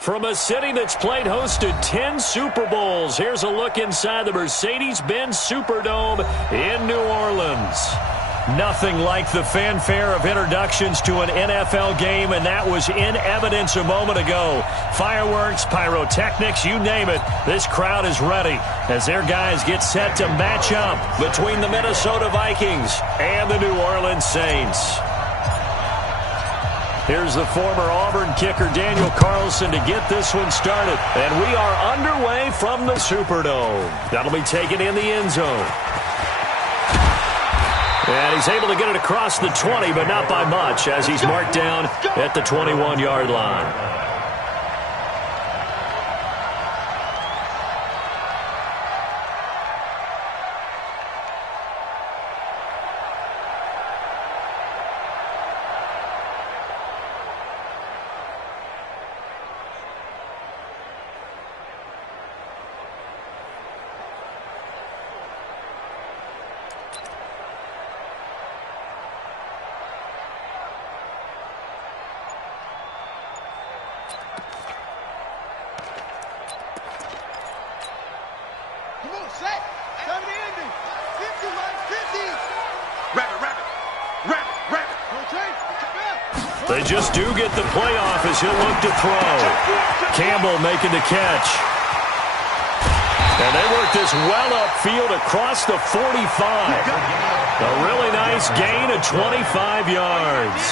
From a city that's played host to 10 Super Bowls, here's a look inside the Mercedes-Benz Superdome in New Orleans. Nothing like the fanfare of introductions to an NFL game, and that was in evidence a moment ago. Fireworks, pyrotechnics, you name it. This crowd is ready as their guys get set to match up between the Minnesota Vikings and the New Orleans Saints. Here's the former Auburn kicker, Daniel Carlson, to get this one started. And we are underway from the Superdome. That'll be taken in the end zone. And he's able to get it across the 20, but not by much, as he's marked down at the 21-yard line. They just do get the playoff as he'll look to throw. Campbell making the catch. And they work this well upfield across the 45. A really nice gain of 25 yards.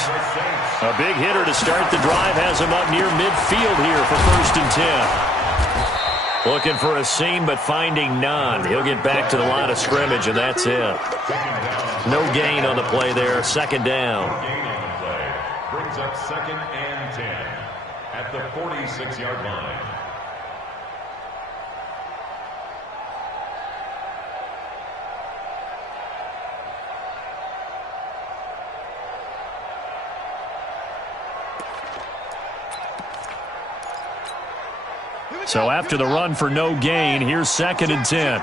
A big hitter to start the drive has him up near midfield here for 1st and 10. Looking for a seam, but finding none. He'll get back to the line of scrimmage, and that's it. No gain on the play there. 2nd down. Brings up 2nd and 10 at the 46-yard line. So after the run for no gain, here's 2nd and 10.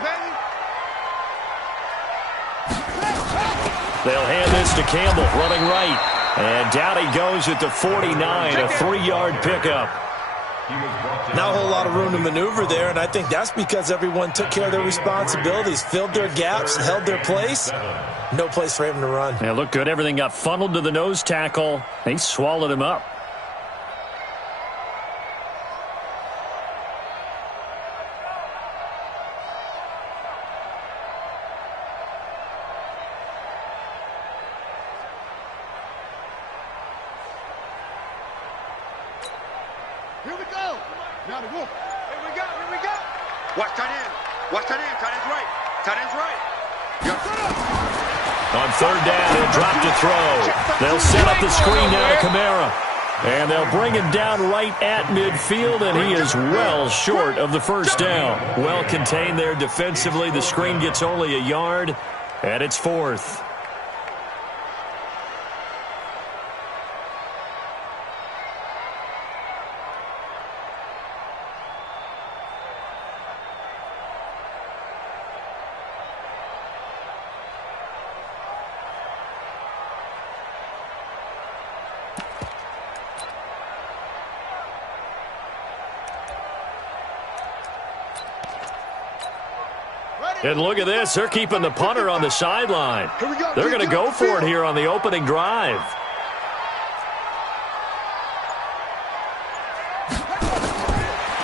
They'll hand this to Campbell, running right. And down he goes at the 49, a 3-yard pickup. Not a whole lot of room to maneuver there, and I think that's because everyone took care of their responsibilities, filled their gaps, held their place. No place for him to run. Yeah, looked good. Everything got funneled to the nose tackle. They swallowed him up. On 3rd down, he'll drop to throw. They'll set up the screen now to Kamara. And they'll bring him down right at midfield, and he is well short of the 1st down. Well contained there defensively. The screen gets only a yard, and it's 4th. And look at this. They're keeping the punter on the sideline. They're going to go for it here on the opening drive.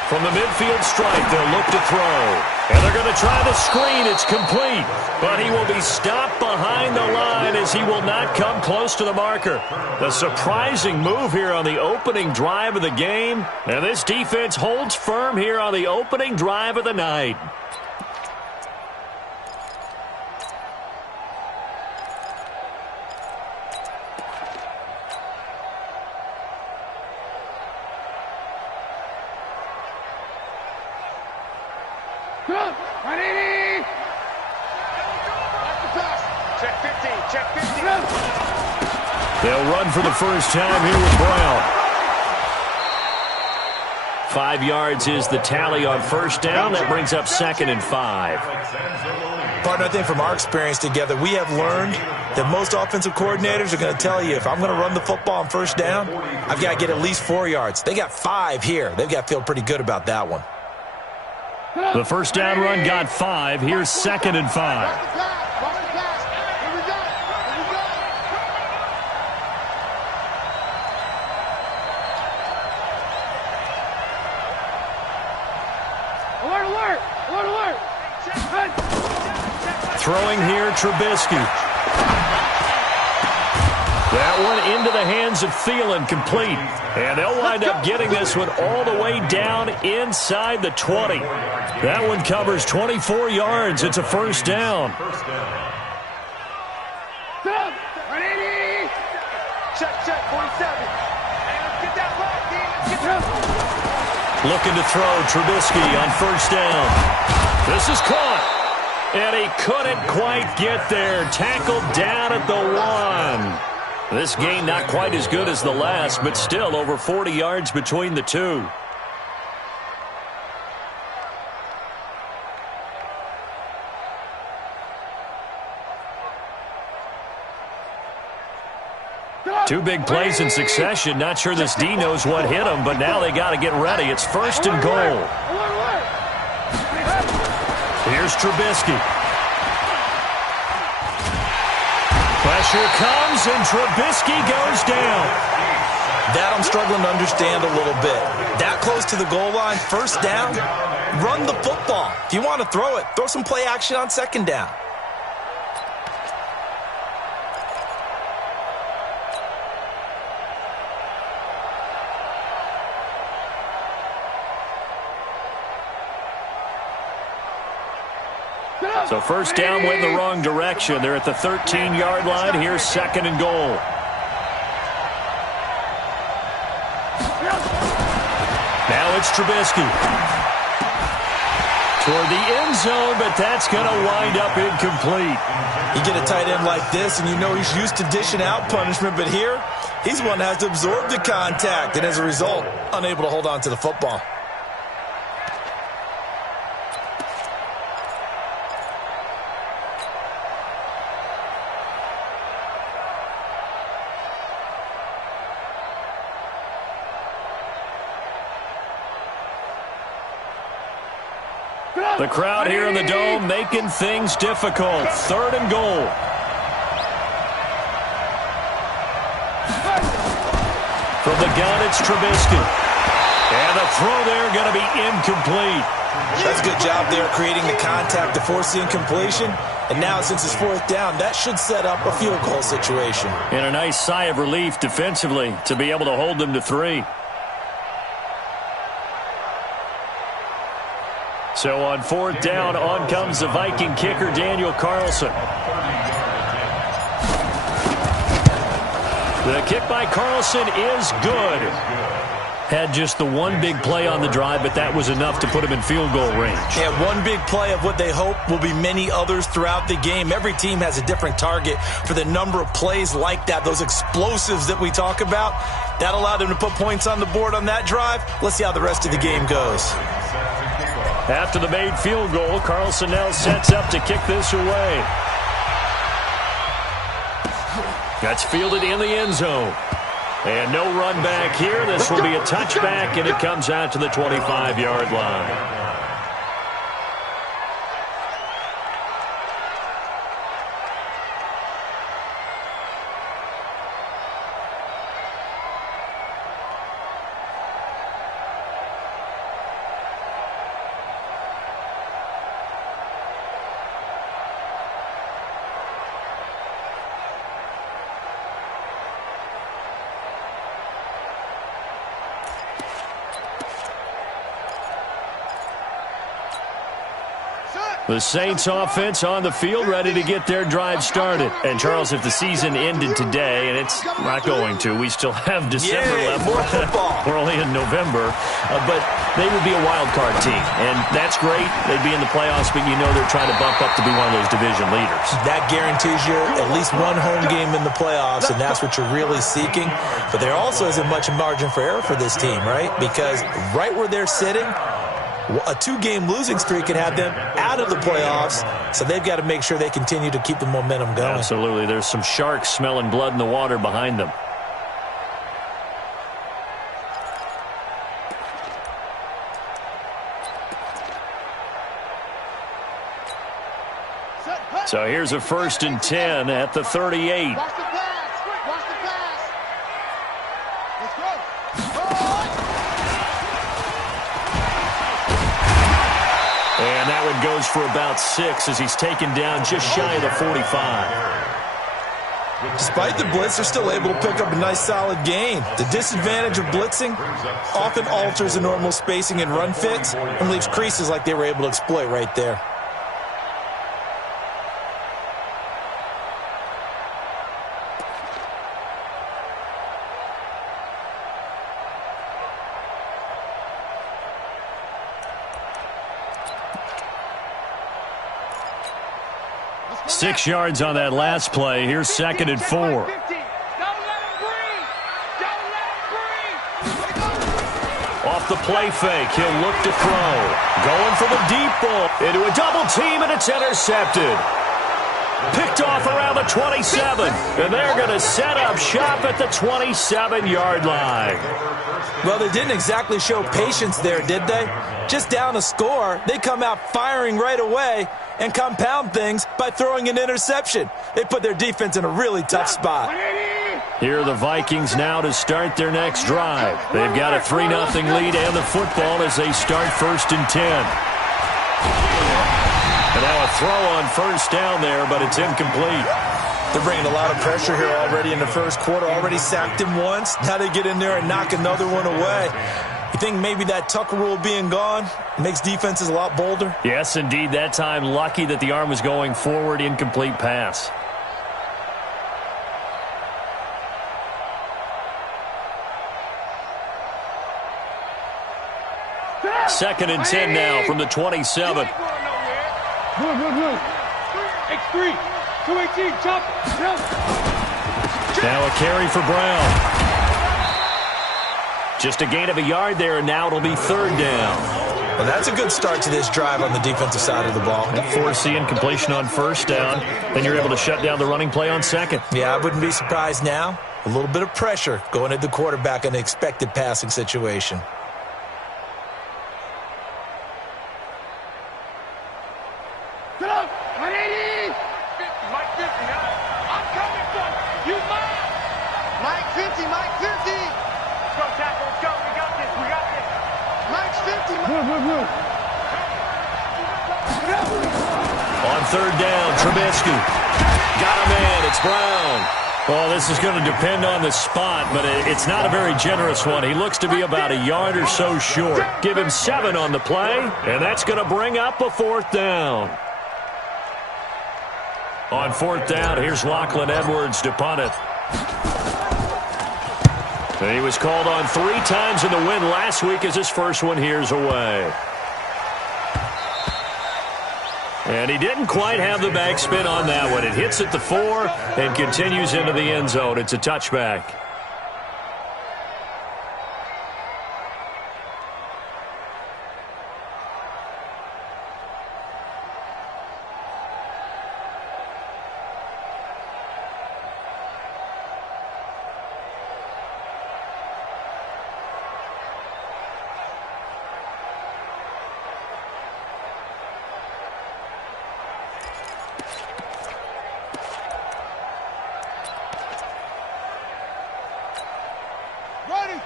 From the midfield stripe, they'll look to throw. And they're going to try the screen. It's complete. But he will be stopped behind the line as he will not come close to the marker. A surprising move here on the opening drive of the game. And this defense holds firm here on the opening drive of the night. They'll run for the first time here with Brown. 5 yards is the tally on first down. That brings up 2nd and 5. Partner, I think from our experience together, we have learned that most offensive coordinators are going to tell you, if I'm going to run the football on first down, I've got to get at least 4 yards. They got 5 here. They've got to feel pretty good about that one. The first down run got 5. Here's 2nd and 5. Throwing here, Trubisky. That one into the hands of Thielen, complete. And they'll wind up getting this one all the way down inside the 20. That one covers 24 yards. It's a first down. Looking to throw, Trubisky on first down. This is caught. And he couldn't quite get there. Tackled down at the 1. This game not quite as good as the last, but still over 40 yards between the two. Two big plays in succession. Not sure this D knows what hit him, but now they got to get ready. It's 1st and goal. Here's Trubisky. Pressure comes, and Trubisky goes down. That I'm struggling to understand a little bit. That close to the goal line, first down, run the football. If you want to throw it, throw some play action on 2nd down. So first down went in the wrong direction. They're at the 13-yard line. Here's 2nd and goal. Now it's Trubisky. Toward the end zone, but that's going to wind up incomplete. You get a tight end like this, and you know he's used to dishing out punishment, but here, he's one that has to absorb the contact, and as a result, unable to hold on to the football. The crowd here in the Dome making things difficult. 3rd and goal. From the gun, it's Trubisky. And the throw there going to be incomplete. That's a good job there creating the contact to force the incompletion. And now, since it's 4th down, that should set up a field goal situation. And a nice sigh of relief defensively to be able to hold them to 3. So on 4th down, on comes the Viking kicker, Daniel Carlson. The kick by Carlson is good. Had just the one big play on the drive, but that was enough to put him in field goal range. Yeah, one big play of what they hope will be many others throughout the game. Every team has a different target for the number of plays like that, those explosives that we talk about. That allowed them to put points on the board on that drive. Let's see how the rest of the game goes. After the made field goal, Carlson now sets up to kick this away. That's fielded in the end zone. And no run back here. This will be a touchback, and it comes out to the 25-yard line. The Saints offense on the field, ready to get their drive started. And, Charles, if the season ended today, and it's not going to, we still have December left. More football. We're only in November. But they would be a wild card team. And that's great. They'd be in the playoffs, but you know they're trying to bump up to be one of those division leaders. That guarantees you at least one home game in the playoffs, and that's what you're really seeking. But there also isn't much margin for error for this team, right? Because right where they're sitting, a 2-game losing streak could have them out of the playoffs, so they've got to make sure they continue to keep the momentum going. Absolutely. There's some sharks smelling blood in the water behind them. So here's a 1st and 10 at the 38. Watch the pass. Watch the pass. Let's go. And that one goes for about 6 as he's taken down just shy of the 45. Despite the blitz, they're still able to pick up a nice solid gain. The disadvantage of blitzing often alters the normal spacing and run fits and leaves creases like they were able to exploit right there. Six yards on that last play. Here's 2nd and 4. Off the play fake, he'll look to throw. Going for the deep ball. Into a double team, and it's intercepted. Picked off around the 27. And they're going to set up shop at the 27-yard line. Well, they didn't exactly show patience there, did they? Just down a score, they come out firing right away and compound things by throwing an interception. They put their defense in a really tough spot. Here are the Vikings now to start their next drive. They've got a 3-0 lead and the football as they start 1st and 10. And now a throw on 1st down there, but it's incomplete. They're bringing a lot of pressure here already in the first quarter. Already sacked him once. Now they get in there and knock another one away. You think maybe that Tucker rule being gone makes defenses a lot bolder? Yes, indeed. That time, lucky that the arm was going forward. Incomplete pass. Second and 10 now from the 27. X3, 218, jump. Now a carry for Brown. Just a gain of a yard there, and now it'll be 3rd down. Well, that's a good start to this drive on the defensive side of the ball. Force the incompletion on 1st down. Then you're able to shut down the running play on 2nd. Yeah, I wouldn't be surprised now. A little bit of pressure going at the quarterback in an expected passing situation. Get up! 180! Mike 50, I'm coming for you. You mine! Mike 50, Mike 50! Let's go, tackle, let's go. We got this, we got this. Mike's 50, Mike. On 3rd down, Trubisky. Got him in. It's Brown. Well, this is going to depend on the spot, but it's not a very generous one. He looks to be about a yard or so short. Give him 7 on the play, and that's going to bring up a 4th down. On 4th down, here's Lachlan Edwards to punt it. And he was called on 3 times in the win last week as his first one here's away. And he didn't quite have the backspin on that one. It hits at the 4 and continues into the end zone. It's a touchback.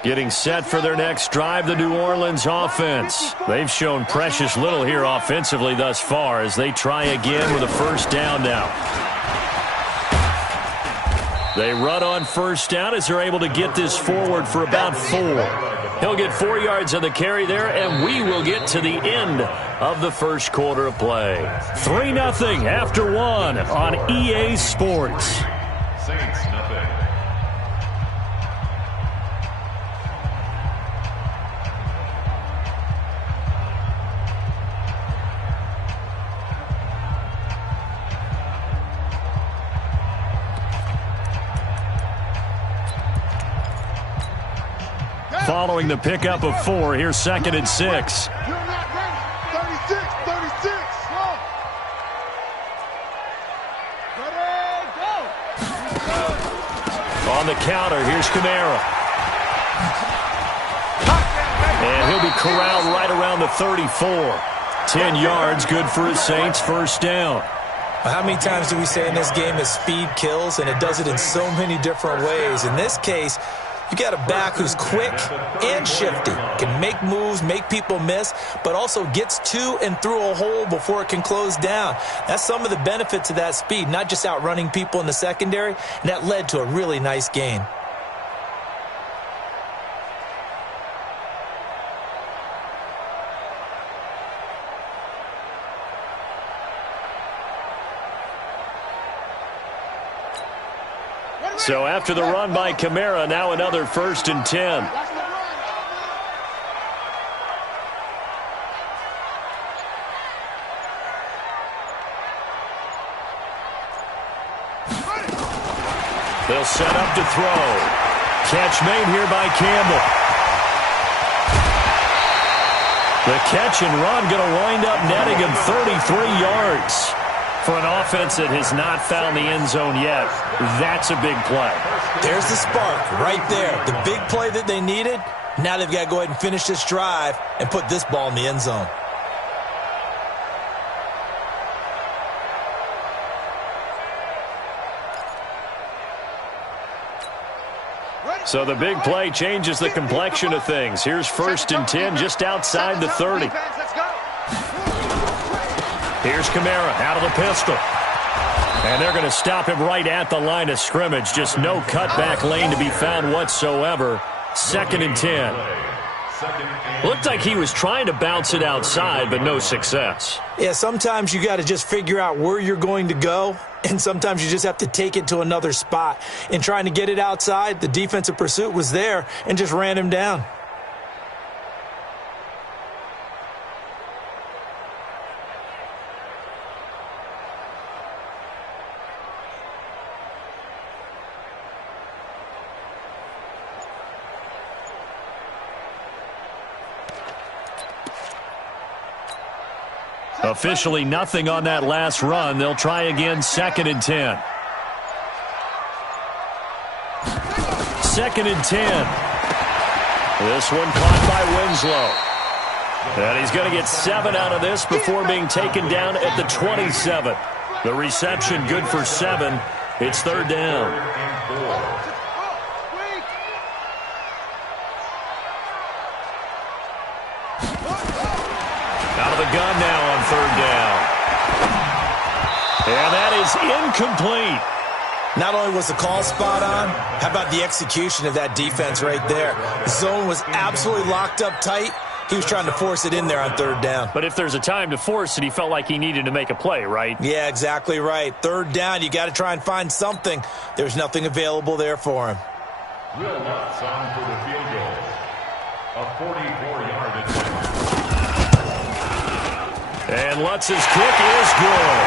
Getting set for their next drive, the New Orleans offense. They've shown precious little here offensively thus far as they try again with a 1st down now. They run on 1st down as they're able to get this forward for about 4. He'll get 4 yards on the carry there, and we will get to the end of the first quarter of play. 3-0 after 1 on EA Sports. Saints, nothing. Following the pickup of 4, here's 2nd and 6. You're not ready. 36, 36. Go. Ready, go. On the counter, here's Kamara. And he'll be corralled right around the 34. 10 yards, good for his Saints, first down. How many times do we say in this game that speed kills, and it does it in so many different ways? In this case, you got a back who's quick and shifty, can make moves, make people miss, but also gets to and through a hole before it can close down. That's some of the benefits of that speed, not just outrunning people in the secondary, and that led to a really nice gain. So after the run by Kamara, now another 1st and 10. They'll set up to throw. Catch made here by Campbell. The catch and run going to wind up netting him 33 yards. For an offense that has not found the end zone yet, that's a big play. There's the spark right there. The big play that they needed. Now they've got to go ahead and finish this drive and put this ball in the end zone. So the big play changes the complexion of things. Here's 1st and 10 just outside the 30. Here's Kamara out of the pistol. And they're going to stop him right at the line of scrimmage. Just no cutback lane to be found whatsoever. 2nd and 10. Looked like he was trying to bounce it outside, but no success. Yeah, sometimes you got to just figure out where you're going to go, and sometimes you just have to take it to another spot. In trying to get it outside, the defensive pursuit was there and just ran him down. Officially nothing on that last run. They'll try again, 2nd and 10. 2nd and 10. This one caught by Winslow. And he's going to get 7 out of this before being taken down at the 27. The reception good for 7. It's 3rd down. Out of the gun now on 3rd down. And that is incomplete. Not only was the call spot on, how about the execution of that defense right there? The zone was absolutely locked up tight. He was trying to force it in there on 3rd down. But if there's a time to force it, he felt like he needed to make a play, right? Yeah, exactly right. 3rd down, you got to try and find something. There's nothing available there for him. Will Lutz on for the field goal. A 44-yard attempt. And Lutz's kick is good.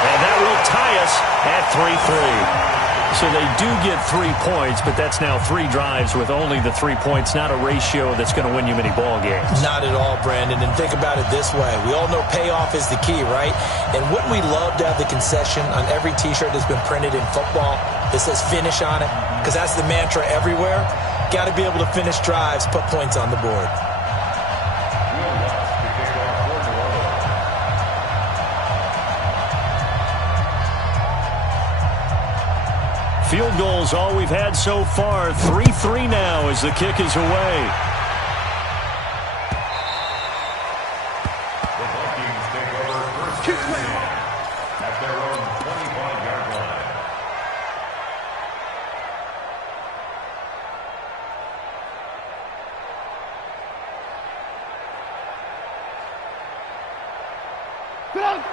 And that will tie us at 3-3. So they do get 3 points, but that's now 3 drives with only the 3 points, not a ratio that's going to win you many ball games. Not at all, Brandon. And think about it this way. We all know payoff is the key, right? And wouldn't we love to have the concession on every T-shirt that's been printed in football that says finish on it? Because that's the mantra everywhere. Got to be able to finish drives, put points on the board. Field goals all we've had so far. 3-3 now as the kick is away. The Vikings take over first and 10 at their own 25-yard line.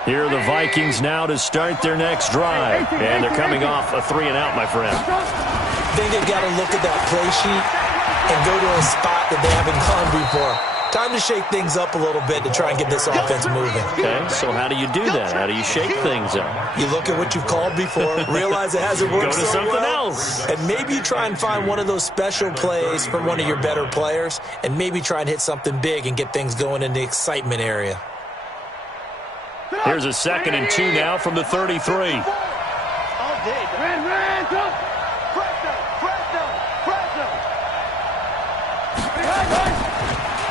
Here are the Vikings now to start their next drive. And they're coming off a 3-and-out, my friend. I think they've got to look at that play sheet and go to a spot that they haven't gone before. Time to shake things up a little bit to try and get this offense moving. Okay, so how do you do that? How do you shake things up? You look at what you've called before, realize it hasn't worked Go to so something well, else. and maybe you try and find one of those special plays from one of your better players, and maybe try and hit something big and get things going in the excitement area. Here's a 2nd and 2 now from the 33.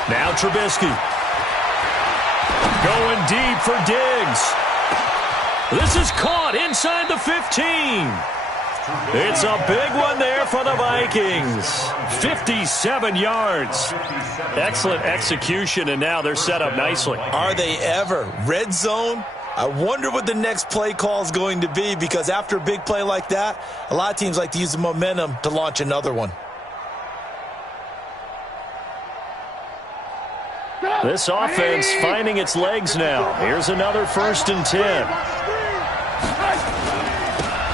Now Trubisky. Going deep for Diggs. This is caught inside the 15. It's a big one there for the Vikings. 57 yards. Excellent execution, and now they're set up nicely. Are they ever? Red zone? I wonder what the next play call is going to be, because after a big play like that, a lot of teams like to use the momentum to launch another one. This offense finding its legs now. Here's another 1st and 10.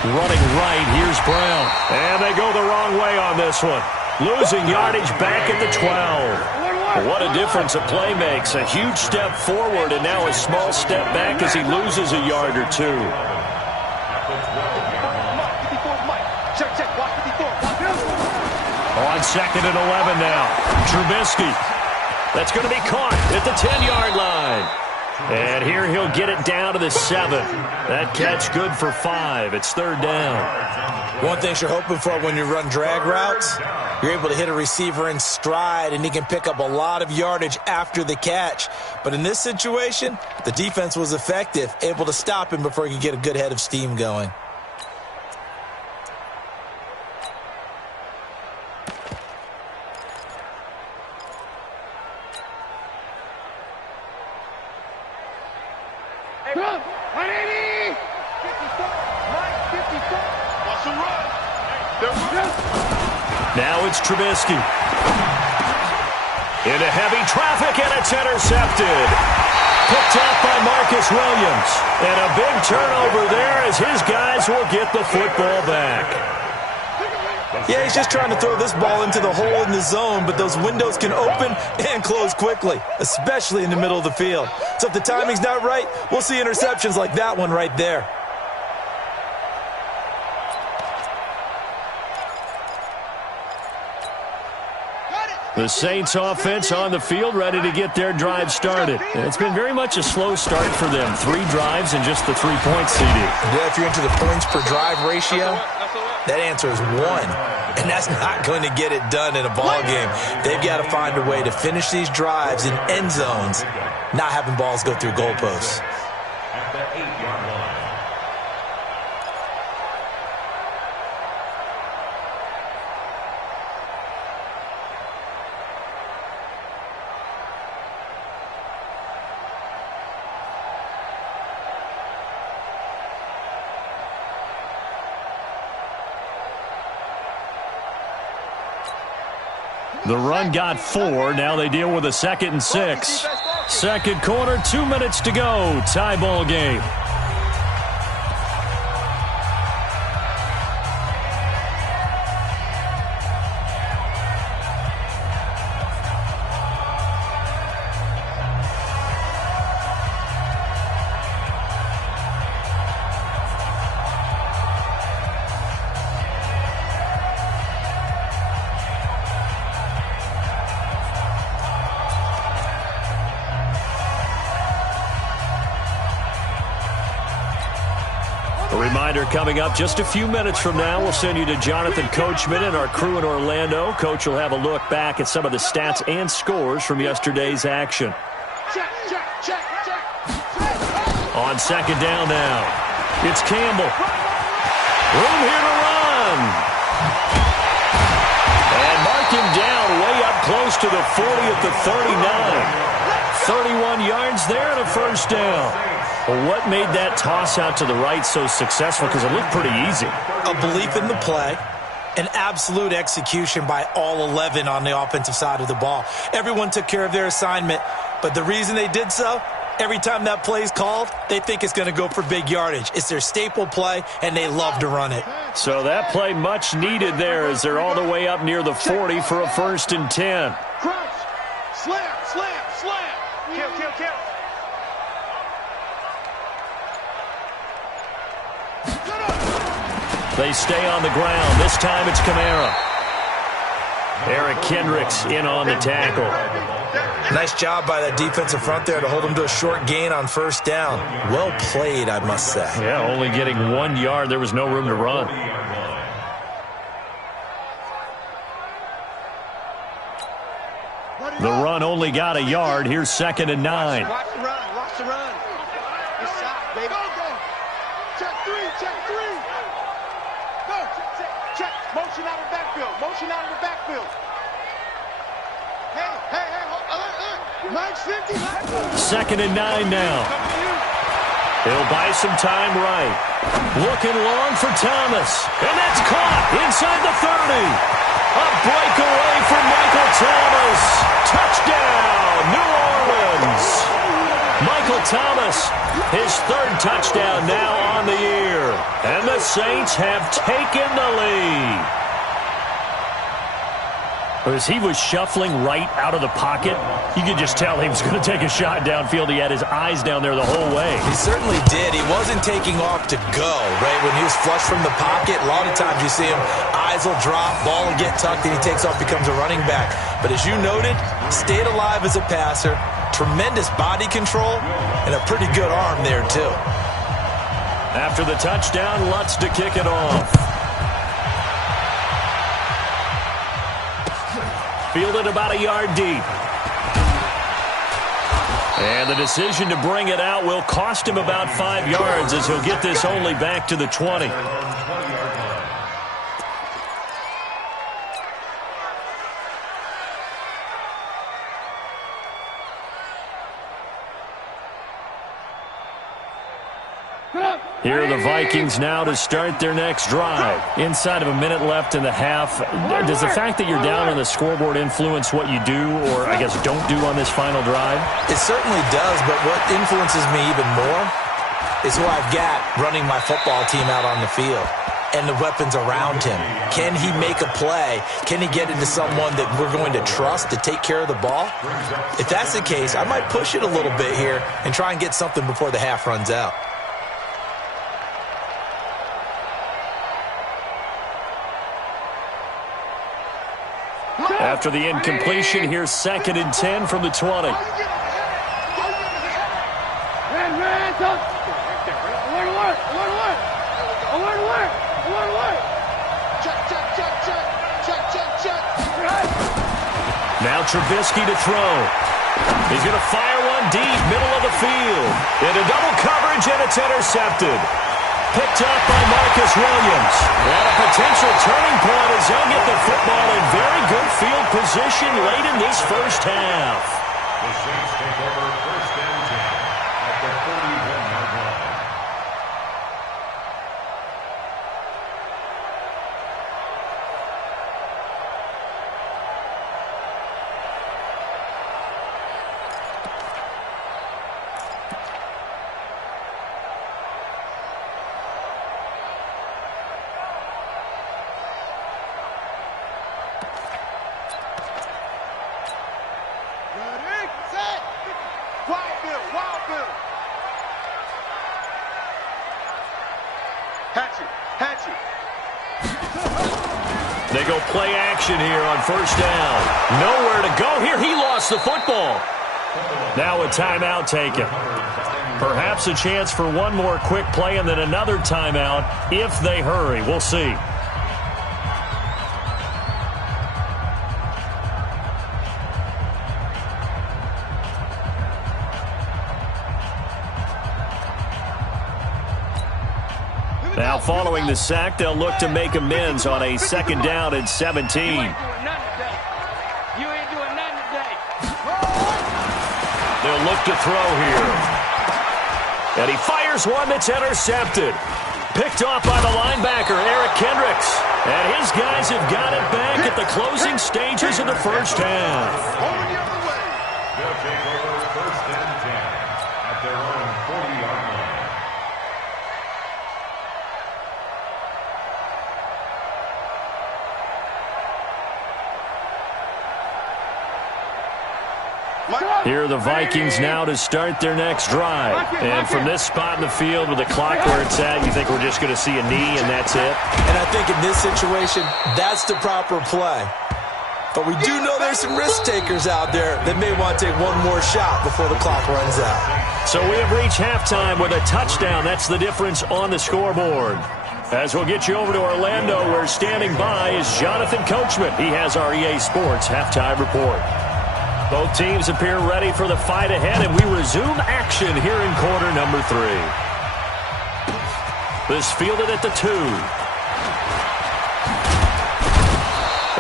Running right, here's Brown. And they go the wrong way on this one. Losing yardage back at the 12. What a difference a play makes. A huge step forward and now a small step back as he loses a yard or two. On 2nd and 11 now. Trubisky. That's going to be caught at the 10-yard line. And here he'll get it down to the 7. That catch good for 5. It's 3rd down. One thing you're hoping for when you run drag routes, you're able to hit a receiver in stride, and he can pick up a lot of yardage after the catch. But in this situation, the defense was effective, able to stop him before he could get a good head of steam going. Now it's Trubisky. Into heavy traffic, and it's intercepted. Picked up by Marcus Williams. And a big turnover there as his guys will get the football back. Yeah, he's just trying to throw this ball into the hole in the zone, but those windows can open and close quickly, especially in the middle of the field. So if the timing's not right, we'll see interceptions like that one right there. The Saints offense on the field, ready to get their drive started. And it's been very much a slow start for them. 3 drives and just the 3 points, CD. Yeah, if you're into the points per drive ratio, that answer is 1. And that's not going to get it done in a ball game. They've got to find a way to finish these drives in end zones, not having balls go through goalposts. At the 8-yard line. The run got 4. Now they deal with a 2nd and 6. Second quarter, 2 minutes to go. Tie ball game. Reminder coming up just a few minutes from now, we'll send you to Jonathan Coachman and our crew in Orlando. Coach will have a look back at some of the stats and scores from yesterday's action. On 2nd down now, it's Campbell. Room here to run. And mark him down way up close to the 40 at the 39. 31 yards there and a 1st down. Well, what made that toss out to the right so successful? Because it looked pretty easy. A belief in the play, an absolute execution by all 11 on the offensive side of the ball. Everyone took care of their assignment, but the reason they did so, Every time that play is called, they think it's going to go for big yardage. It's their staple play, and they love to run it. So that play much needed there as they're all the way up near the 40 for a 1st and 10. Crouch. Slam, slam, slam. Kill, kill, kill. They stay on the ground. This time it's Kamara. Eric Kendricks in on the tackle. Nice job by that defensive front there to hold him to a short gain on 1st down. Well played, I must say. Yeah, only getting 1 yard. There was no room to run. The run only got a yard. Here's 2nd and 9. Watch the run. Watch the run. Good shot, baby. Go, go. Check 3. Check 3. Go. Check. Motion out of the backfield. Motion out of the backfield. Hey, hey, hey. Mike's 50. 2nd and 9 now. He'll buy some time right. Looking long for Thomas. And that's caught inside the 30. A breakaway from Michael Thomas. Touchdown, New Orleans. Michael Thomas, his 3rd touchdown now on the year. And the Saints have taken the lead. As he was shuffling right out of the pocket, you could just tell he was going to take a shot downfield. He had his eyes down there the whole way. He certainly did. He wasn't taking off to go, right? When he was flush from the pocket, a lot of times you see him, eyes will drop, ball will get tucked, and he takes off, becomes a running back. But as you noted, stayed alive as a passer, tremendous body control, and a pretty good arm there, too. After the touchdown, Lutz to kick it off. Fielded about a yard deep. And the decision to bring it out will cost him about 5 yards as he'll get this only back to the 20. Here are the Vikings now to start their next drive. Inside of a minute left in the half, does the fact that you're down on the scoreboard influence what you do, or I guess don't do on this final drive? It certainly does, but what influences me even more is who I've got running my football team out on the field and the weapons around him. Can he make a play? Can he get into someone that we're going to trust to take care of the ball? If that's the case, I might push it a little bit here and try and get something before the half runs out. After the incompletion, here's 2nd and 10 from the 20. Now Trubisky to throw. He's going to fire one deep, middle of the field. Into double coverage, and it's intercepted. Picked up by Marcus Williams. And a potential turning point as he'll get the football in very good field position late in this first half. The Saints take over 1st and 10 at the 41-yard line. They go play action here on 1st down. Nowhere to go here. He lost the football. Now a timeout taken. Perhaps a chance for one more quick play and then another timeout if they hurry. We'll see. Now following the sack, they'll look to make amends on a 2nd down and 17. You ain't doing nothing today. They'll look to throw here. And he fires one that's intercepted. Picked off by the linebacker, Eric Kendricks. And his guys have got it back at the closing stages of the first half. They'll take over 1st and 10 at Here are the Vikings now to start their next drive. And from this spot in the field with the clock where it's at, you think we're just going to see a knee and that's it? And I think in this situation, that's the proper play. But we do know there's some risk takers out there that may want to take one more shot before the clock runs out. So we have reached halftime with a touchdown. That's the difference on the scoreboard. As we'll get you over to Orlando, where standing by is Jonathan Coachman. He has our EA Sports halftime report. Both teams appear ready for the fight ahead, and we resume action here in quarter number 3. This fielded at the 2.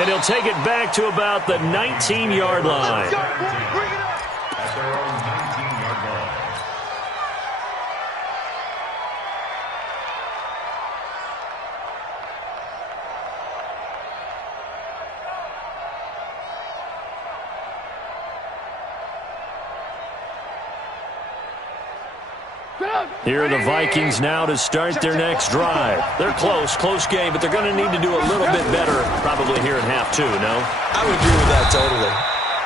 And he'll take it back to about the 19-yard line. At their own 19-yard line. Here are the Vikings now to start their next drive. They're close game, but they're going to need to do a little bit better probably here in half 2, no? I would agree with that totally.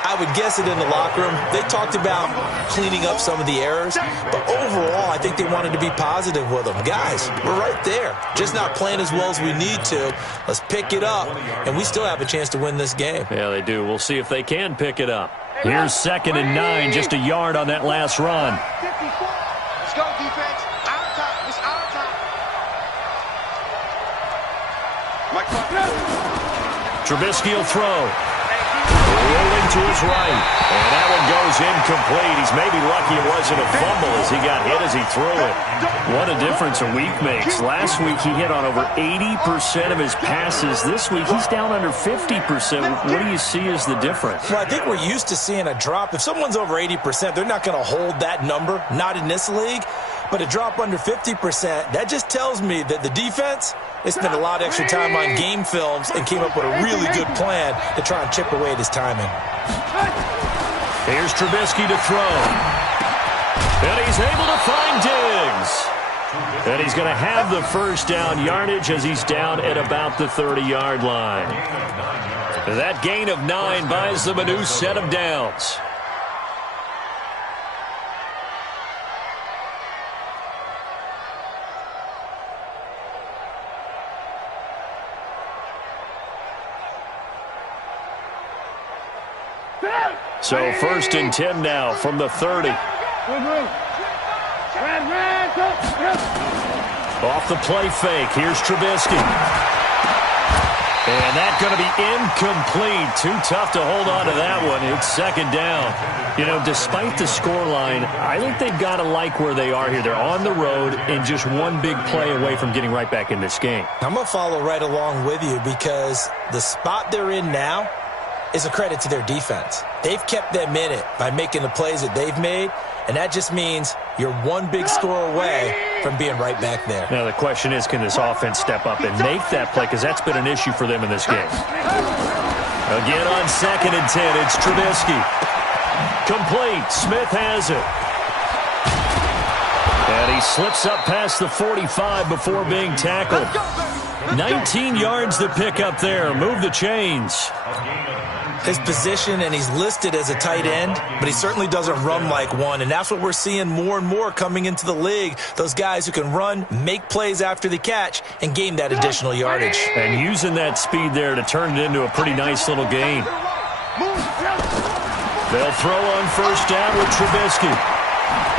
I would guess it in the locker room. They talked about cleaning up some of the errors, but overall, I think they wanted to be positive with them. Guys, we're right there. Just not playing as well as we need to. Let's pick it up, and we still have a chance to win this game. Yeah, they do. We'll see if they can pick it up. Here's 2nd and 9, just a yard on that last run. Go, defense. Our time. It's our time. Trubisky will throw. Rolling to his right. And that one goes incomplete. He's maybe lucky it wasn't a fumble as he got hit as he threw it. What a difference a week makes. Last week he hit on over 80% of his passes. This week he's down under 50%. What do you see as the difference? Well, I think we're used to seeing a drop. If someone's over 80%, they're not going to hold that number. Not in this league. But a drop under 50%, that just tells me that the defense, they spent a lot of extra time on game films and came up with a really good plan to try and chip away at his timing. Here's Trubisky to throw. And he's able to find Diggs. And he's going to have the first down yardage as he's down at about the 30-yard line. That gain of 9 buys them a new set of downs. So 1st and 10 now from the 30. Off the play fake. Here's Trubisky. And that's going to be incomplete. Too tough to hold on to that one. It's 2nd down. You know, despite the scoreline, I think they've got to like where they are here. They're on the road and just one big play away from getting right back in this game. I'm going to follow right along with you because the spot they're in now is a credit to their defense. They've kept them in it by making the plays that they've made, and that just means you're one big score away from being right back there. Now the question is, can this offense step up and make that play, because that's been an issue for them in this game. Again on 2nd and 10, it's Trubisky. Complete. Smith has it. And he slips up past the 45 before being tackled. 19 yards to pick up there. Move the chains. His position, and he's listed as a tight end, but he certainly doesn't run like one, and that's what we're seeing more and more coming into the league. Those guys who can run, make plays after the catch, and gain that additional yardage. And using that speed there to turn it into a pretty nice little gain. They'll throw on 1st down with Trubisky.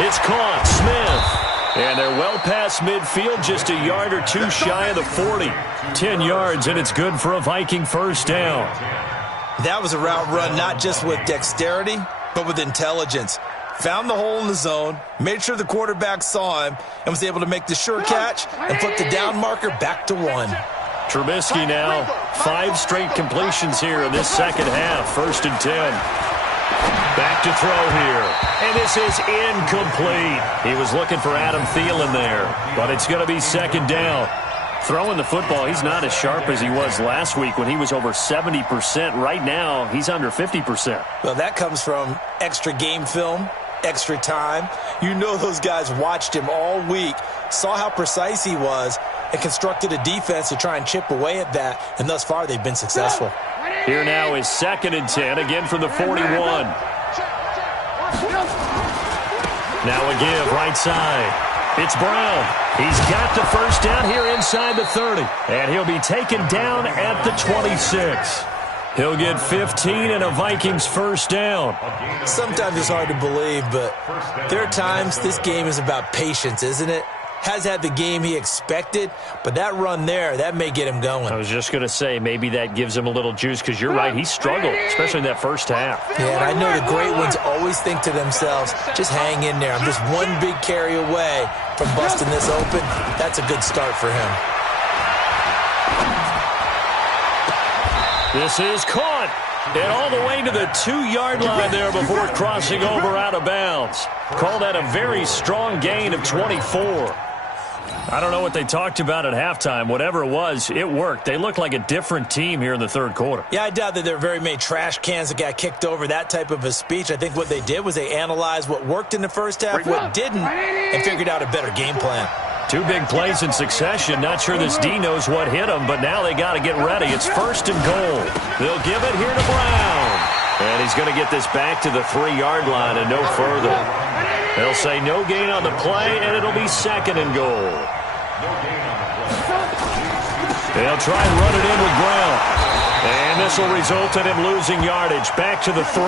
It's caught. Smith. And they're well past midfield, just a yard or two shy of the 40. 10 yards, and it's good for a Viking 1st down. That was a route run not just with dexterity, but with intelligence. Found the hole in the zone, made sure the quarterback saw him, and was able to make the sure catch and flip the down marker back to 1. Trubisky now, 5 straight completions here in this 2nd half. 1st and 10. Back to throw here. And this is incomplete. He was looking for Adam Thielen there, but it's going to be 2nd down. Throwing the football, he's not as sharp as he was last week when he was over 70%. Right now, he's under 50%. Well, that comes from extra game film, extra time. You know those guys watched him all week, saw how precise he was, and constructed a defense to try and chip away at that, and thus far they've been successful. Here now is 2nd and 10, again from the 41. Now a give right side. It's Brown. He's got the first down here inside the 30. And he'll be taken down at the 26. He'll get 15 and a Vikings first down. Sometimes it's hard to believe, but there are times this game is about patience, isn't it? Has had the game he expected, but that run there, that may get him going. I was just going to say, maybe that gives him a little juice, because you're right, he struggled, especially in that first half. Yeah, and I know the great ones always think to themselves, just hang in there. I'm just one big carry away from busting this open. That's a good start for him. This is caught. And all the way to the 2-yard line there before crossing over out of bounds. Call that a very strong gain of 24. I don't know what they talked about at halftime. Whatever it was, it worked. They looked like a different team here in the third quarter. Yeah, I doubt that there are very many trash cans that got kicked over, that type of a speech. I think what they did was they analyzed what worked in the first half, what didn't, and figured out a better game plan. 2 big plays in succession. Not sure this D knows what hit him, but now they got to get ready. It's first and goal. They'll give it here to Brown. And he's going to get this back to the 3-yard line and no further. They'll say no gain on the play, and it'll be second and goal. They'll try and run it in with Brown. And this will result in him losing yardage. Back to the 3.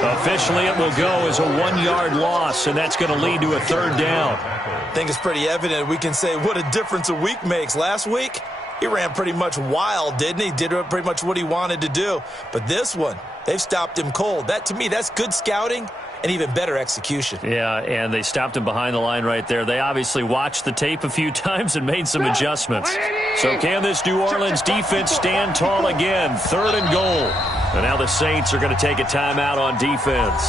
Officially, it will go as a 1-yard loss, and that's going to lead to a third down. I think it's pretty evident. We can say what a difference a week makes. Last week, he ran pretty much wild, didn't he? Did pretty much what he wanted to do. But this one, they've stopped him cold. That, to me, that's good scouting and even better execution. Yeah, and they stopped him behind the line right there. They obviously watched the tape a few times and made some adjustments. So can this New Orleans defense stand tall again? Third and goal. And now the Saints are going to take a timeout on defense.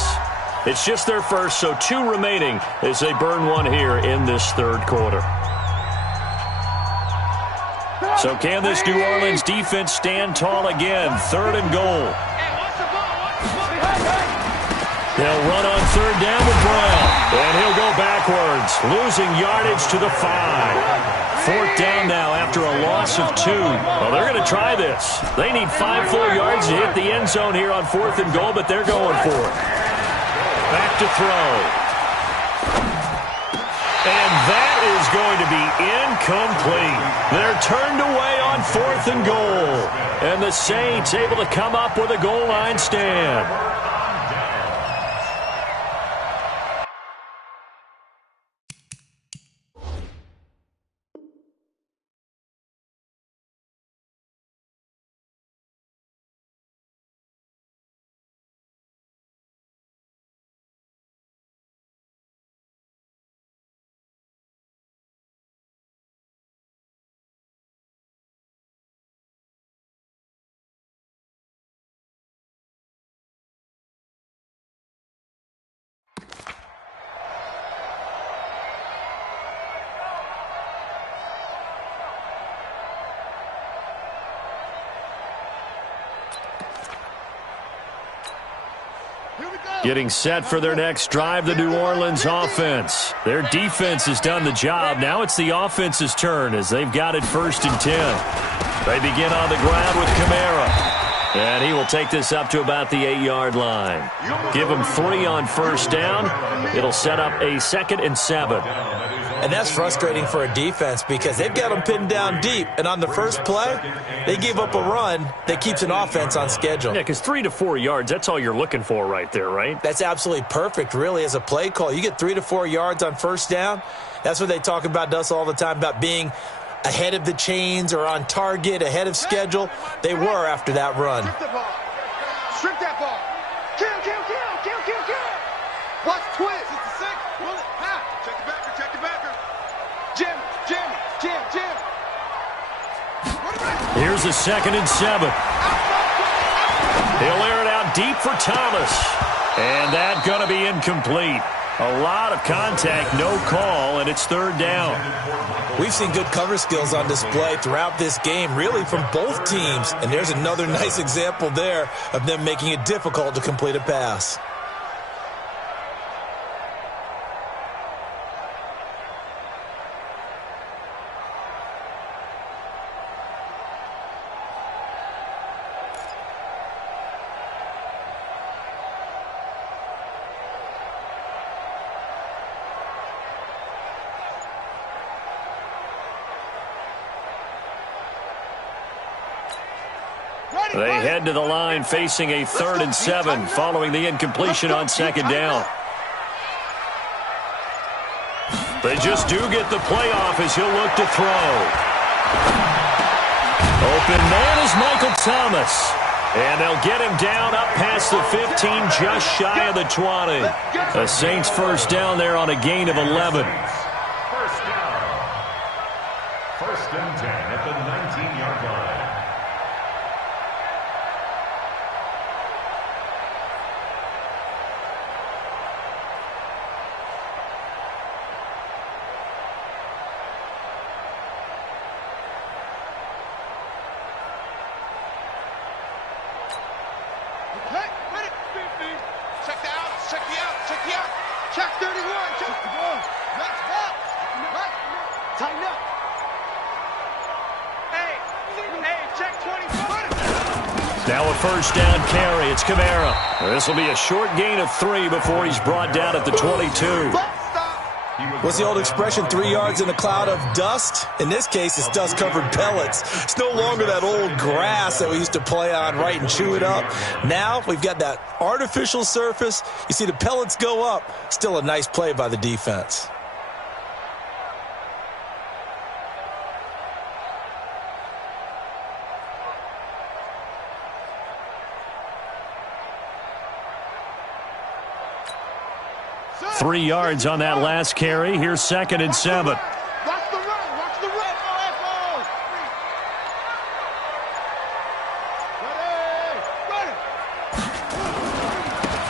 It's just their first, so 2 remaining as they burn one here in this third quarter. So can this New Orleans defense stand tall again? Third and goal. They'll run on third down with Brown. And he'll go backwards, losing yardage to the 5. Fourth down now after a loss of 2. Well, they're going to try this. They need 5 full yards to hit the end zone here on fourth and goal, but they're going for it. Back to throw. And that is going to be incomplete. They're turned away on fourth and goal. And the Saints able to come up with a goal line stand. Getting set for their next drive, the New Orleans offense. Their defense has done the job. Now it's the offense's turn as they've got it first and 10. They begin on the ground with Kamara. And he will take this up to about the 8-yard line. Give him 3 on first down. It'll set up a 2nd and 7. And that's frustrating for a defense because they've got them pinned down deep. And on the first play, they give up a run that keeps an offense on schedule. Yeah, because 3 to 4 yards, that's all you're looking for right there, right? That's absolutely perfect, really, as a play call. You get 3 to 4 yards on first down. That's what they talk about to us all the time, about being ahead of the chains or on target, ahead of schedule. They were after that run. Strip the ball. Strip that ball. Kill, kill, kill, kill, kill, kill. Watch twist. It's the sick. Pull it. Pass. Check the backer. Check the backer. Jim, Jim, Jim, Jim. Here's a 2nd and 7. He'll air it out deep for Thomas. And that's going to be incomplete. A lot of contact, no call, and it's third down. We've seen good cover skills on display throughout this game, really from both teams. And there's another nice example there of them making it difficult to complete a pass. They head to the line facing a 3rd and 7 following the incompletion on 2nd down. They just do get the play off as he'll look to throw. Open man is Michael Thomas. And they'll get him down up past the 15, just shy of the 20. The Saints first down there on a gain of 11. First down. 1st and 10 at the 19-yard line. Now a first down carry. It's Kamara. This will be a short gain of 3 before he's brought down at the 22. What's the old expression, 3 yards in a cloud of dust? In this case, it's dust-covered pellets. It's no longer that old grass that we used to play on, right, and chew it up. Now we've got that artificial surface. You see the pellets go up. Still a nice play by the defense. Three yards on that last carry. Here's 2nd and 7. Watch the run. Watch the run.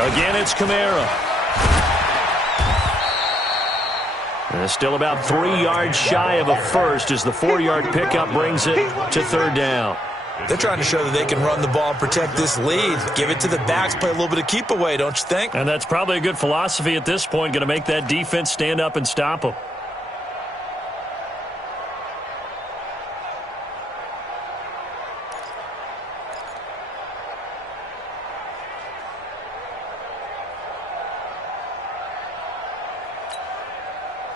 Ready. Again, it's Kamara. And it's still about 3 yards shy of a first as the 4-yard pickup brings it to 3rd down. They're trying to show that they can run the ball and protect this lead. Give it to the backs, play a little bit of keep away, don't you think? And that's probably a good philosophy at this point, going to make that defense stand up and stop them.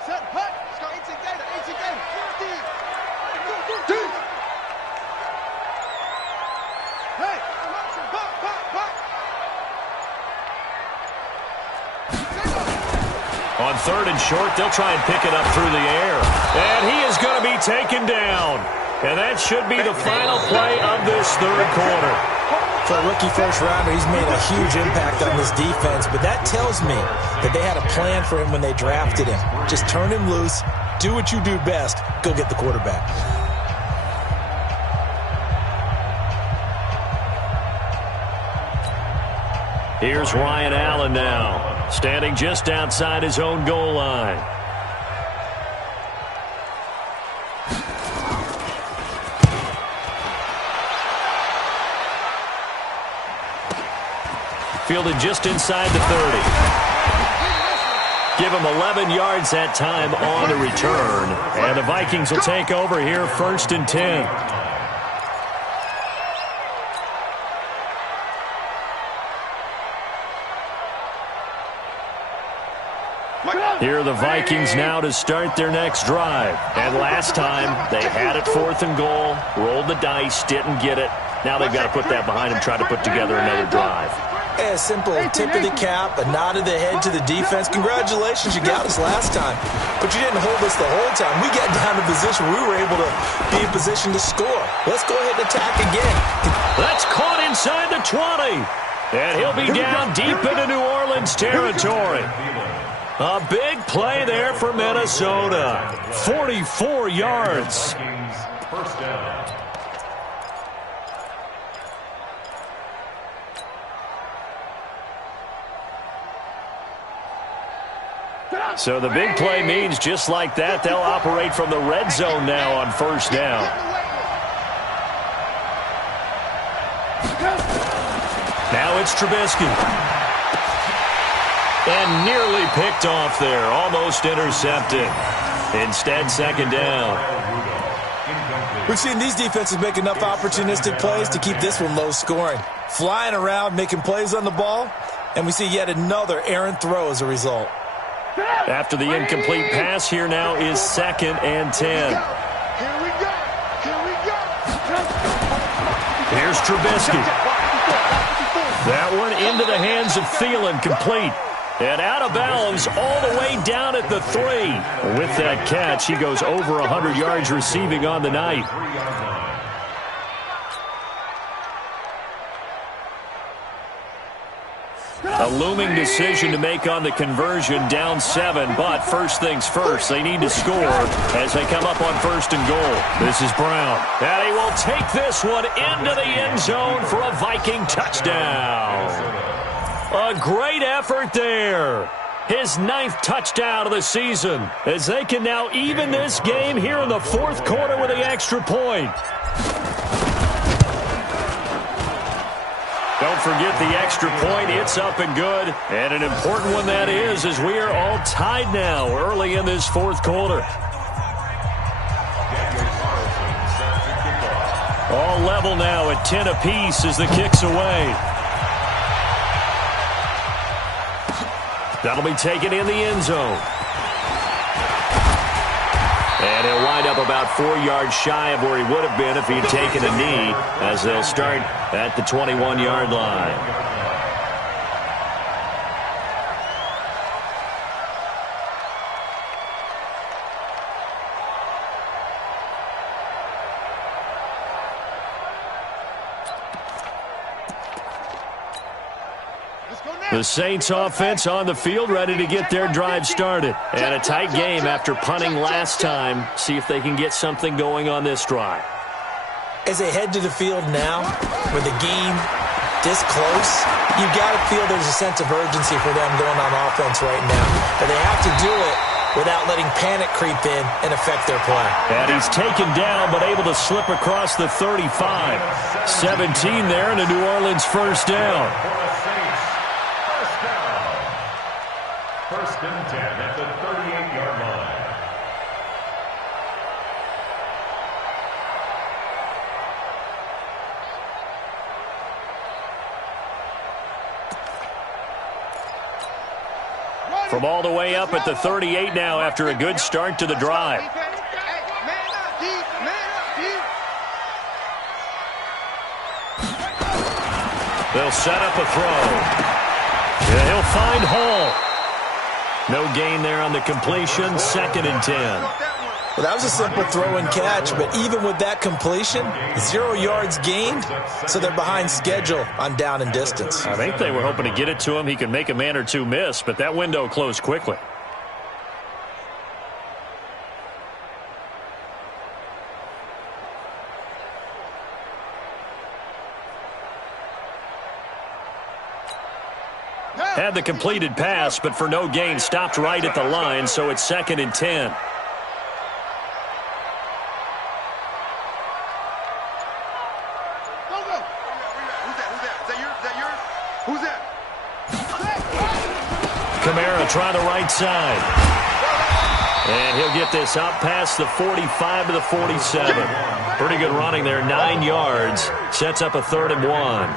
Set, hut. Let's go. 18 data. 18 data. 50. 2. Hey, on 3rd and short, they'll try and pick it up through the air. And he is going to be taken down. And that should be the final play of this 3rd quarter. For a rookie first-rounder, he's made a huge impact on this defense, but that tells me that they had a plan for him when they drafted him. Just turn him loose, do what you do best, go get the quarterback. Here's Ryan Allen now, standing just outside his own goal line. Fielded just inside the 30. Give him 11 yards that time on the return. And the Vikings will take over here 1st and 10. Here are the Vikings now to start their next drive. And last time, they had it 4th and goal, rolled the dice, didn't get it. Now they've got to put that behind them, try to put together another drive. A simple tip of the cap, a nod of the head to the defense. Congratulations, you got us last time. But you didn't hold us the whole time. We got down to position we were able to be in position to score. Let's go ahead and attack again. That's caught inside the 20. And he'll be down deep into New Orleans territory. A big play there for Minnesota. 44 yards. First down. So the big play means just like that, they'll operate from the red zone now on 1st down. Now it's Trubisky. And nearly picked off there, almost intercepted. Instead, 2nd down. We've seen these defenses make enough opportunistic plays to keep this one low scoring. Flying around, making plays on the ball, and we see yet another errant throw as a result. After the incomplete pass, here now is 2nd and 10. Here's Trubisky. That one into the hands of Thielen, complete. And out of bounds all the way down at the 3. With that catch, he goes over 100 yards receiving on the night. A looming decision to make on the conversion, down 7. But first things first, they need to score as they come up on 1st and goal. This is Brown. And he will take this one into the end zone for a Viking touchdown. A great effort there. His 9th touchdown of the season as they can now even this game here in the 4th quarter with the extra point. Don't forget the extra point. It's up and good. And an important one that is, as we are all tied now early in this 4th quarter. All level now at 10 apiece as the kick's away. That'll be taken in the end zone. And he'll wind up about 4 yards shy of where he would have been if he'd taken a knee, as they'll start at the 21-yard line. The Saints offense on the field, ready to get their drive started. And a tight game after punting last time. See if they can get something going on this drive. As they head to the field now, with the game this close, you've got to feel there's a sense of urgency for them going on offense right now. But they have to do it without letting panic creep in and affect their play. And he's taken down, but able to slip across the 35. 17 there, and a New Orleans first down. First and 10 at the 38-yard line. From all the way up at the 38 now after a good start to the drive. They'll set up a throw. Yeah, he'll find Hall. No gain there on the completion, 2nd and 10. Well, that was a simple throw and catch, but even with that completion, 0 yards gained, so they're behind schedule on down and distance. I think they were hoping to get it to him. He could make a man or two miss, but that window closed quickly. Had the completed pass, but for no gain, stopped right at the line, so it's 2nd and 10. Who's that? Kamara try the right side. And he'll get this out past the 45 to the 47. Pretty good running there, 9 yards. Sets up a 3rd and 1.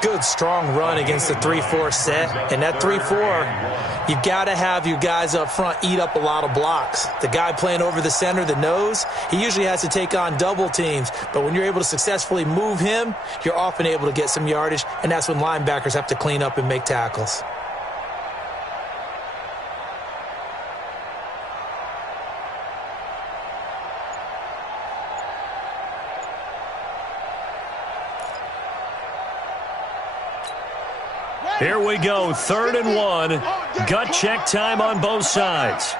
Good, strong run against the 3-4 set. And that 3-4, you've got to have your guys up front eat up a lot of blocks. The guy playing over the center, the nose, he usually has to take on double teams. But when you're able to successfully move him, you're often able to get some yardage, and that's when linebackers have to clean up and make tackles. Here we go, 3rd and 1. Gut check time on both sides.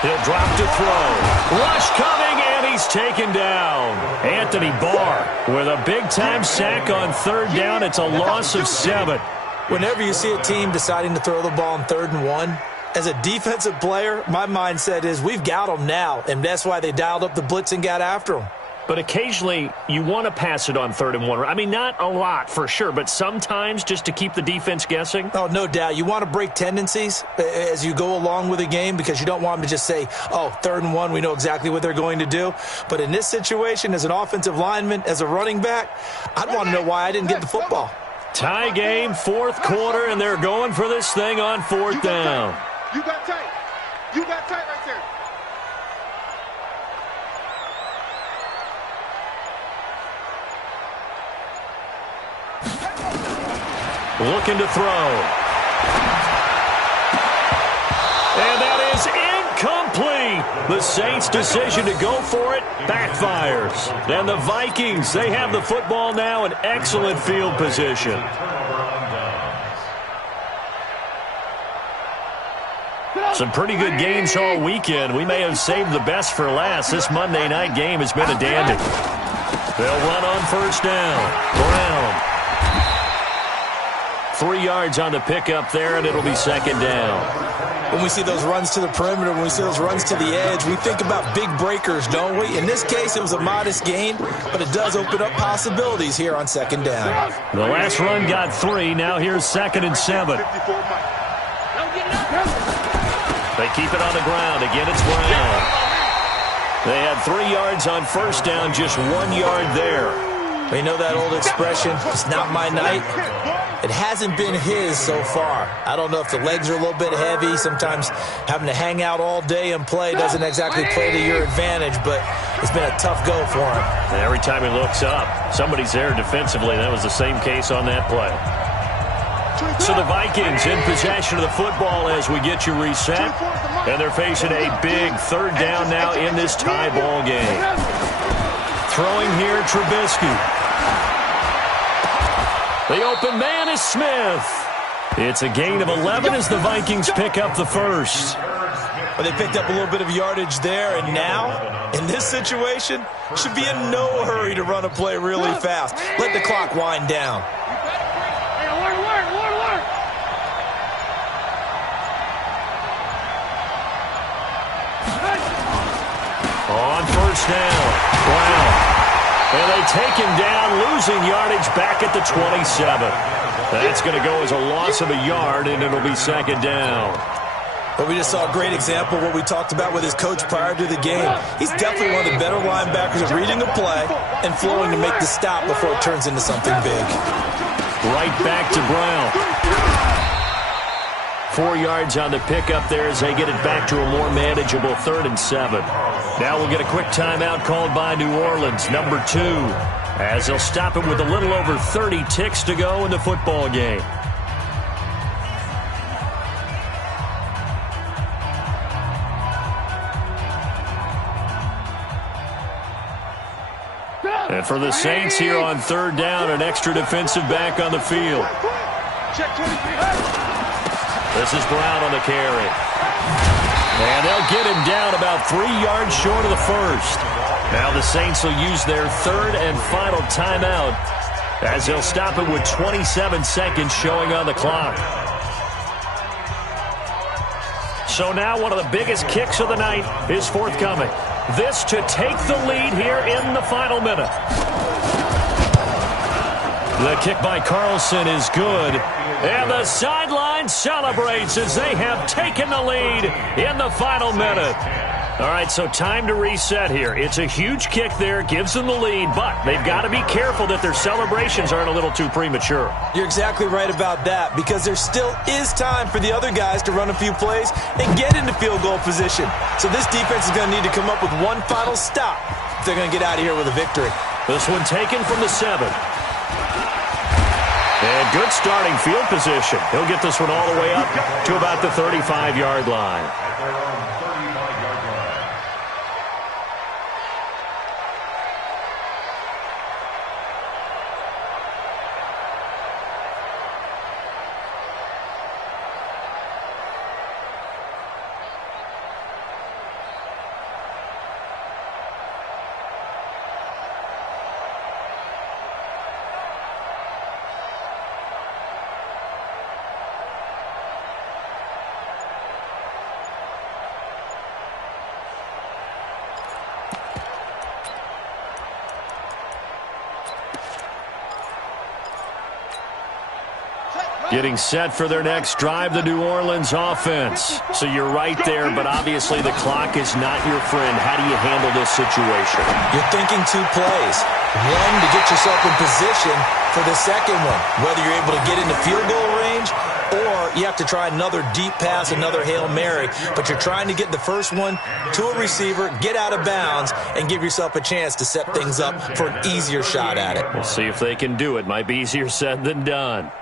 He'll drop to throw. Rush coming, and he's taken down. Anthony Barr with a big-time sack on 3rd down. It's a loss of 7. Whenever you see a team deciding to throw the ball on 3rd and 1, as a defensive player, my mindset is we've got them now, and that's why they dialed up the blitz and got after them. But occasionally, you want to pass it on 3rd and 1. I mean, not a lot for sure, but sometimes just to keep the defense guessing. Oh, no doubt. You want to break tendencies as you go along with the game because you don't want them to just say, oh, 3rd and 1, we know exactly what they're going to do. But in this situation, as an offensive lineman, as a running back, I'd want to know why I didn't get the football. Tie game, 4th quarter, and they're going for this thing on 4th down. You got tight. You got tight right there. looking to throw. And that is incomplete. The Saints' decision to go for it backfires. And the Vikings, they have the football now in excellent field position. Some pretty good games all weekend. We may have saved the best for last. This Monday night game has been a dandy. They'll run on first down. Brown. 3 yards on the pickup there, and it'll be second down. When we see those runs to the perimeter, when we see those runs to the edge, we think about big breakers, don't we? In this case, it was a modest gain, but it does open up possibilities here on second down. The last run got 3. Now here's 2nd and 7. They keep it on the ground. Again, it's Brown. They had 3 yards on first down, just 1 yard there. You know that old expression, it's not my night? It hasn't been his so far. I don't know if the legs are a little bit heavy. Sometimes having to hang out all day and play doesn't exactly play to your advantage, but it's been a tough go for him. And every time he looks up, somebody's there defensively. That was the same case on that play. So the Vikings in possession of the football as we get you reset. And they're facing a big third down now in this tie ball game. Throwing here, Trubisky. The open man is Smith. It's a gain of 11 as the Vikings pick up the first. Well, they picked up a little bit of yardage there, and now, in this situation, should be in no hurry to run a play really fast. Let the clock wind down. On first down, Brown. And they take him down, losing yardage back at the 27. That's going to go as a loss of a yard, and it'll be second down. But we just saw a great example of what we talked about with his coach prior to the game. He's definitely one of the better linebackers at reading a play and flowing to make the stop before it turns into something big. Right back to Brown. 4 yards on the pickup there as they get it back to a more manageable 3rd and 7. Now we'll get a quick timeout called by New Orleans, number 2, as they'll stop it with a little over 30 ticks to go in the football game. And for the Saints here on third down, an extra defensive back on the field. This is Brown on the carry. And they'll get him down about 3 yards short of the first. Now the Saints will use their 3rd and final timeout as they'll stop it with 27 seconds showing on the clock. So now one of the biggest kicks of the night is forthcoming. This to take the lead here in the final minute. The kick by Carlson is good. And the sideline celebrates as they have taken the lead in the final minute. All right, so time to reset here. It's a huge kick there, gives them the lead, but they've got to be careful that their celebrations aren't a little too premature. You're exactly right about that, because there still is time for the other guys to run a few plays and get into field goal position. So this defense is going to need to come up with one final stop if they're going to get out of here with a victory. This one taken from the 7. And good starting field position. He'll get this one all the way up to about the 35-yard line. Getting set for their next drive, the New Orleans offense. So you're right there, but obviously the clock is not your friend. How do you handle this situation? You're thinking 2 plays. One, to get yourself in position for the second one, whether you're able to get into field goal range or you have to try another deep pass, another Hail Mary. But you're trying to get the first one to a receiver, get out of bounds, and give yourself a chance to set things up for an easier shot at it. We'll see if they can do it. Might be easier said than done.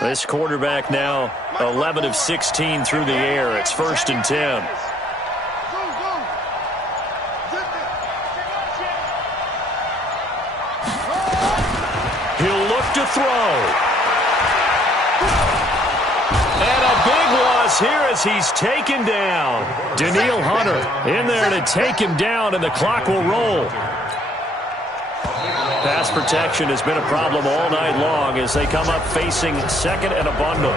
This quarterback now 11 of 16 through the air. It's 1st and 10. He'll look to throw. And a big loss here as he's taken down. Daniil Hunter in there to take him down, and the clock will roll. Pass protection has been a problem all night long as they come up facing 2nd and a bundle.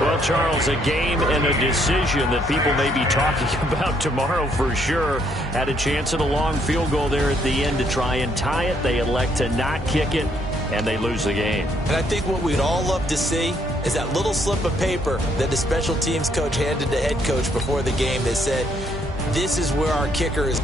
Well, Charles, a game and a decision that people may be talking about tomorrow for sure. Had a chance at a long field goal there at the end to try and tie it. They elect to not kick it, and they lose the game. And I think what we'd all love to see is that little slip of paper that the special teams coach handed the head coach before the game that said, this is where our kicker is.